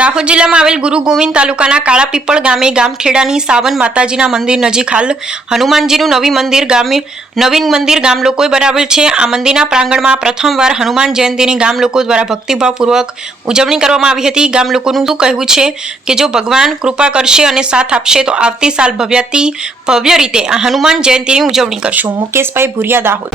દાહોદ જિલ્લામાં આવેલ ગુરુ ગોવિંદ તાલુકાના કાળાપીપળ ગામે ગામખેડાની સાવન માતાજીના મંદિર નજીક હાલ હનુમાનજીનું નવીન મંદિર ગામ લોકોએ બનાવેલ છે। આ મંદિરના પ્રાંગણમાં પ્રથમવાર હનુમાન જયંતીની ગામ લોકો દ્વારા ભક્તિભાવપૂર્વક ઉજવણી કરવામાં આવી હતી। ગામ લોકોનું શું કહેવું છે કે જો ભગવાન કૃપા કરશે અને સાથ આપશે તો આવતી સાલ ભવ્ય રીતે આ હનુમાન જયંતીની ઉજવણી કરશું। મુકેશભાઈ ભુરિયા, દાહોદ।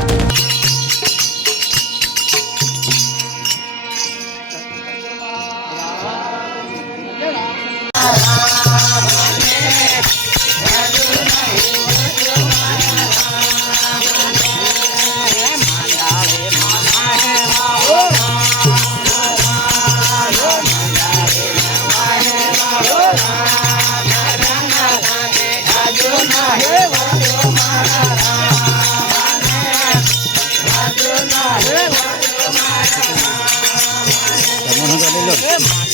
Vamos a darle